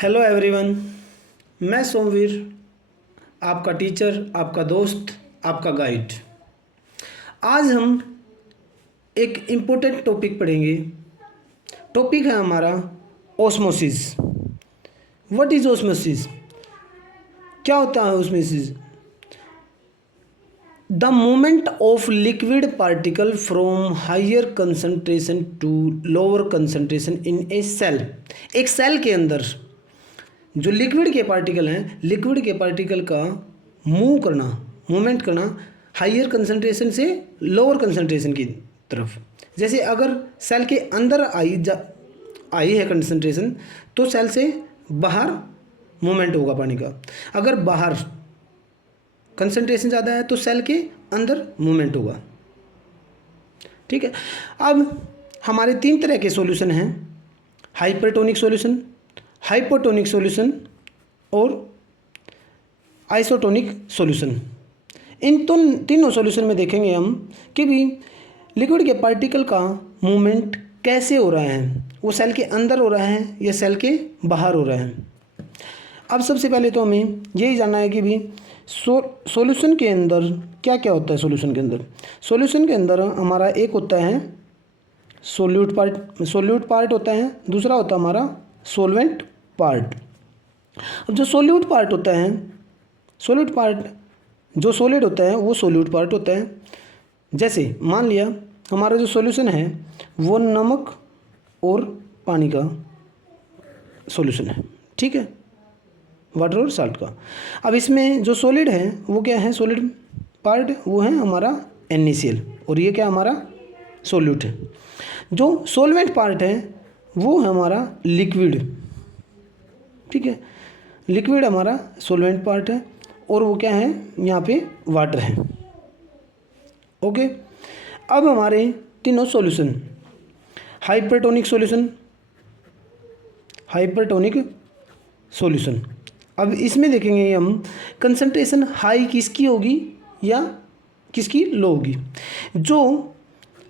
Hello everyone, मैं सोमवीर, आपका teacher, आपका दोस्त, आपका गाइड। आज हम एक इम्पोर्टेंट टॉपिक पढ़ेंगे। टॉपिक है हमारा ओस्मोसिस। What is osmosis? क्या होता है osmosis? The movement of liquid particle from higher concentration to lower concentration in a cell. एक सेल के अंदर जो लिक्विड के पार्टिकल हैं, लिक्विड के पार्टिकल का मूवमेंट करना हायर कंसंट्रेशन से लोअर कंसंट्रेशन की तरफ। जैसे अगर सेल के अंदर आई है कंसंट्रेशन, तो सेल से बाहर मूवमेंट होगा पानी का। अगर बाहर कंसंट्रेशन ज़्यादा है तो सेल के अंदर मूवमेंट होगा। ठीक है। अब हमारे 3 तरह के सॉल्यूशन हैं: हाइपरटोनिक सॉल्यूशन, हाइपोटोनिक सॉल्यूशन और आइसोटोनिक सॉल्यूशन। इन तीनों सॉल्यूशन में देखेंगे हम कि भी लिक्विड के पार्टिकल का मूवमेंट कैसे हो रहा है, वो सेल के अंदर हो रहा है या सेल के बाहर हो रहा है। अब सबसे पहले तो हमें यही जानना है कि भी सॉल्यूशन के अंदर क्या क्या होता है। सॉल्यूशन के अंदर हमारा एक होता है सोल्यूट पार्ट होता है, दूसरा होता है हमारा सोलवेंट पार्ट। अब जो सोल्यूट पार्ट होता है, सोल्यूट पार्ट जो सॉलिड होता है वो सोल्यूट पार्ट होता है। जैसे मान लिया हमारा जो सॉल्यूशन है वो नमक और पानी का सॉल्यूशन है, ठीक है, वाटर और साल्ट का। अब इसमें जो सॉलिड है वो क्या है, सॉलिड पार्ट वो है हमारा NaCl और ये क्या हमारा सोल्यूट है। जो सॉल्वेंट पार्ट है वो है हमारा लिक्विड, ठीक है, लिक्विड हमारा सॉल्वेंट पार्ट है और वो क्या है, यहाँ पे वाटर है। ओके। अब हमारे तीनों सॉल्यूशन, हाइपरटोनिक सॉल्यूशन। अब इसमें देखेंगे हम कंसंट्रेशन हाई किसकी होगी या किसकी लो होगी। जो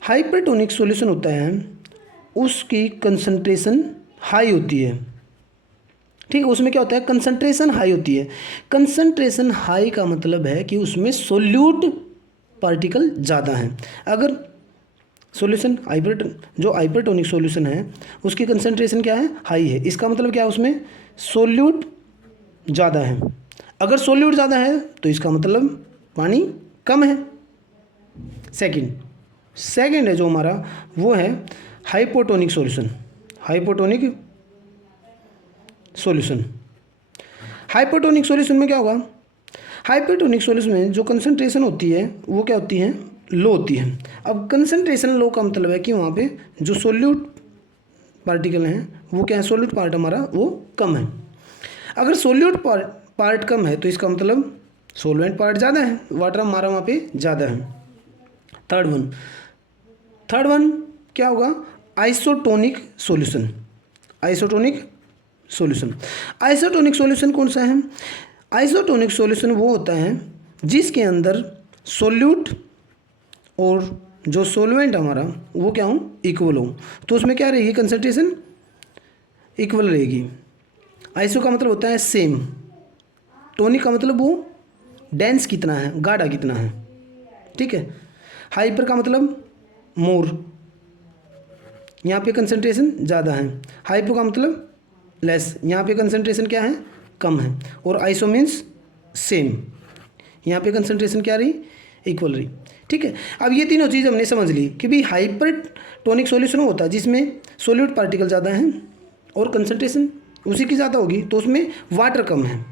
हाइपरटोनिक सॉल्यूशन होता है उसकी कंसंट्रेशन हाई होती है, ठीक है। उसमें क्या होता है, कंसंट्रेशन हाई होती है। कंसंट्रेशन हाई का मतलब है कि उसमें सोल्यूट पार्टिकल ज़्यादा हैं। अगर सॉल्यूशन जो हाइपरटोनिक सॉल्यूशन है उसकी कंसंट्रेशन क्या है, हाई है, इसका मतलब क्या है, उसमें सोल्यूट ज़्यादा है। अगर सोल्यूट ज़्यादा है तो इसका मतलब पानी कम है। सेकंड है जो हमारा वो है हाइपोटोनिक सॉल्यूशन। हाइपोटोनिक सॉल्यूशन में क्या होगा, हाइपोटोनिक सॉल्यूशन में जो कंसंट्रेशन होती है वो क्या होती है, लो होती है। अब कंसंट्रेशन लो का मतलब है कि वहाँ पे जो सोल्यूट पार्टिकल हैं वो क्या है, सोल्यूट पार्ट हमारा वो कम है। अगर सोल्यूट पार्ट कम है तो इसका मतलब सोलवेंट पार्ट ज़्यादा है, वाटर हमारा वहाँ पे ज़्यादा है। थर्ड वन क्या होगा, आइसोटोनिक सॉल्यूशन कौन सा है, आइसोटोनिक सॉल्यूशन वो होता है जिसके अंदर सोल्यूट और जो सोलवेंट हमारा वो क्या हो, इक्वल हो। तो उसमें क्या रहेगी, कंसंट्रेशन इक्वल रहेगी। आइसो का मतलब होता है सेम, टोनिक का मतलब वो डेंस कितना है, गाढ़ा कितना है, ठीक है। हाइपर का मतलब मोर, यहाँ पे कंसंट्रेशन ज़्यादा है। हाइपो का मतलब लेस, यहाँ पे कंसंट्रेशन क्या है, कम है। और आइसो मीन्स सेम, यहाँ पे कंसंट्रेशन क्या रही, इक्वल रही, ठीक है। अब ये तीनों चीज़ हमने समझ ली कि भाई हाइपरटोनिक सॉल्यूशन होता है जिसमें सोल्यूट पार्टिकल ज़्यादा हैं और कंसंट्रेशन उसी की ज़्यादा होगी, तो उसमें वाटर कम है।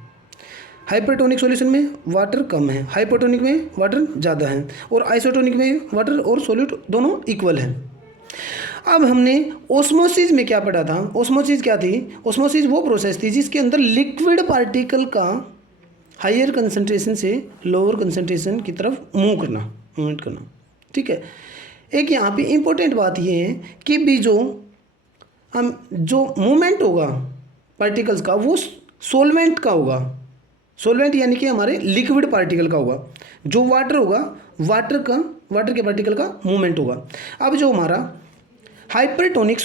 हाइपरटोनिक सॉल्यूशन में वाटर कम है, हाइपोटोनिक में वाटर ज़्यादा है, और आइसोटोनिक में वाटर और सोल्यूट दोनों इक्वल है। अब हमने ओस्मोसिस में क्या पढ़ा था, ओस्मोसिस क्या थी, ओस्मोसिस वो प्रोसेस थी जिसके अंदर लिक्विड पार्टिकल का हायर कंसंट्रेशन से लोअर कंसंट्रेशन की तरफ मूवमेंट करना, ठीक है। एक यहाँ पे इम्पोर्टेंट बात ये है कि भी जो मूवमेंट होगा पार्टिकल्स का वो सोलवेंट का होगा, सोलवेंट यानी कि हमारे लिक्विड पार्टिकल का होगा। जो वाटर होगा वाटर के पार्टिकल का मूवमेंट होगा। अब जो हमारा हाइपरटोनिक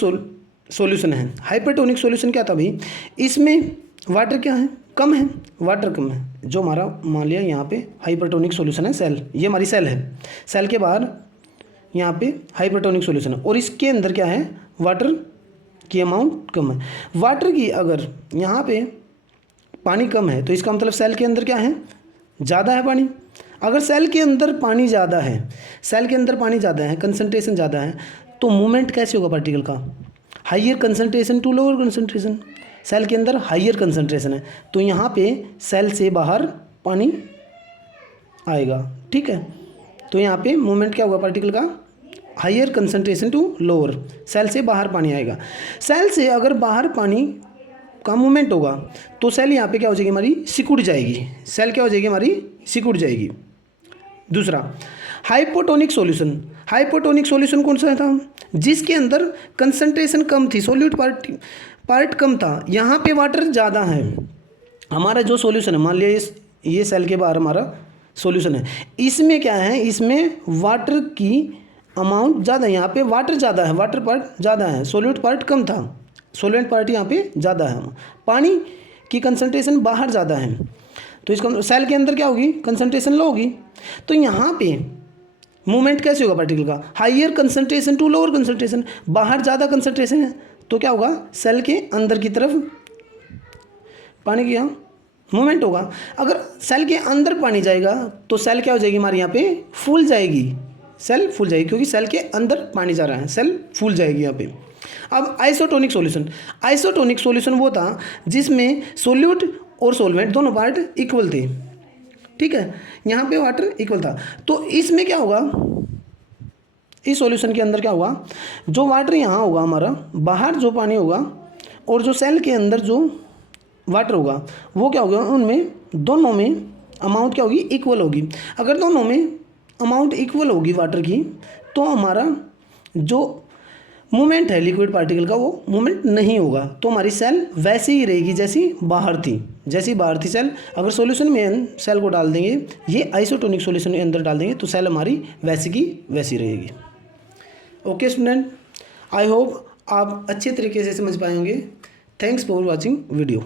सॉल्यूशन है। हाइपरटोनिक सॉल्यूशन क्या था भाई, इसमें वाटर क्या है, कम है, वाटर कम है। जो हमारा मान लिया यहाँ पे हाइपरटोनिक सॉल्यूशन है, सेल, ये हमारी सेल है, सेल के बाहर यहाँ पे हाइपरटोनिक सॉल्यूशन है, और इसके अंदर क्या है, वाटर की अमाउंट कम है। वाटर की अगर यहाँ पे पानी कम है तो इसका मतलब सेल के अंदर क्या है, ज़्यादा है पानी। अगर सेल के अंदर पानी ज़्यादा है, सेल के अंदर पानी ज़्यादा है, कंसंट्रेशन ज़्यादा है, तो मूवमेंट कैसे होगा पार्टिकल का, higher concentration to lower concentration. Cell के अंदर हाइयर कंसंट्रेशन है तो यहाँ पे सेल से बाहर पानी आएगा, ठीक है। तो यहाँ पे मूवमेंट क्या होगा पार्टिकल का, higher concentration to lower, cell से बाहर पानी आएगा। सेल से अगर बाहर पानी का मूवमेंट होगा तो सेल यहाँ पे क्या हो जाएगी हमारी, सिकुड़ जाएगी, सेल क्या हो जाएगी हमारी, सिकुड़ जाएगी। दूसरा हाइपोटोनिक सॉल्यूशन, हाइपोटोनिक सॉल्यूशन कौन सा था, जिसके अंदर कंसंट्रेशन कम थी, सोल्यूट पार्ट कम था, यहाँ पे वाटर ज़्यादा है। हमारा जो सॉल्यूशन है, मान लिया ये सेल के बाहर हमारा सॉल्यूशन है, इसमें क्या है, इसमें वाटर की अमाउंट ज़्यादा है, यहाँ पे वाटर ज़्यादा है, वाटर पार्ट ज़्यादा है, सोल्यूट पार्ट कम था, सोल्वेंट पार्ट यहाँ पे ज़्यादा है, पानी की कंसंट्रेशन बाहर ज़्यादा है, तो इसका सेल के अंदर क्या होगी, कंसंट्रेशन लो होगी। तो यहाँ पे मूवमेंट कैसे होगा पार्टिकल का, higher concentration to lower concentration, बाहर ज़्यादा कंसंट्रेशन है तो क्या होगा, सेल के अंदर की तरफ पानी की मूवमेंट होगा। अगर सेल के अंदर पानी जाएगा तो सेल क्या हो जाएगी हमारी, यहाँ पे फूल जाएगी, सेल फूल जाएगी, क्योंकि सेल के अंदर पानी जा रहा है, सेल फूल जाएगी यहाँ पे। अब आइसोटोनिक सॉल्यूशन, आइसोटोनिक सॉल्यूशन वो था जिसमें सोल्यूट और सोलवेंट दोनों पार्ट इक्वल थे, ठीक है, यहाँ पे वाटर इक्वल था। तो इसमें क्या होगा, इस सॉल्यूशन के अंदर क्या होगा, जो वाटर यहाँ होगा हमारा, बाहर जो पानी होगा और जो सेल के अंदर जो वाटर होगा वो क्या होगा, उनमें दोनों में अमाउंट क्या होगी, इक्वल होगी। अगर दोनों में अमाउंट इक्वल होगी वाटर की तो हमारा जो मूवमेंट है लिक्विड पार्टिकल का वो मूवमेंट नहीं होगा, तो हमारी सेल वैसे ही रहेगी जैसी बाहर थी, जैसी बाहर थी सेल। अगर सॉल्यूशन में सेल को डाल देंगे, ये आइसोटोनिक सॉल्यूशन के अंदर डाल देंगे तो सेल हमारी वैसी की वैसी रहेगी। ओके स्टूडेंट, आई होप आप अच्छे तरीके से समझ पाए होंगे। Thanks for watching video.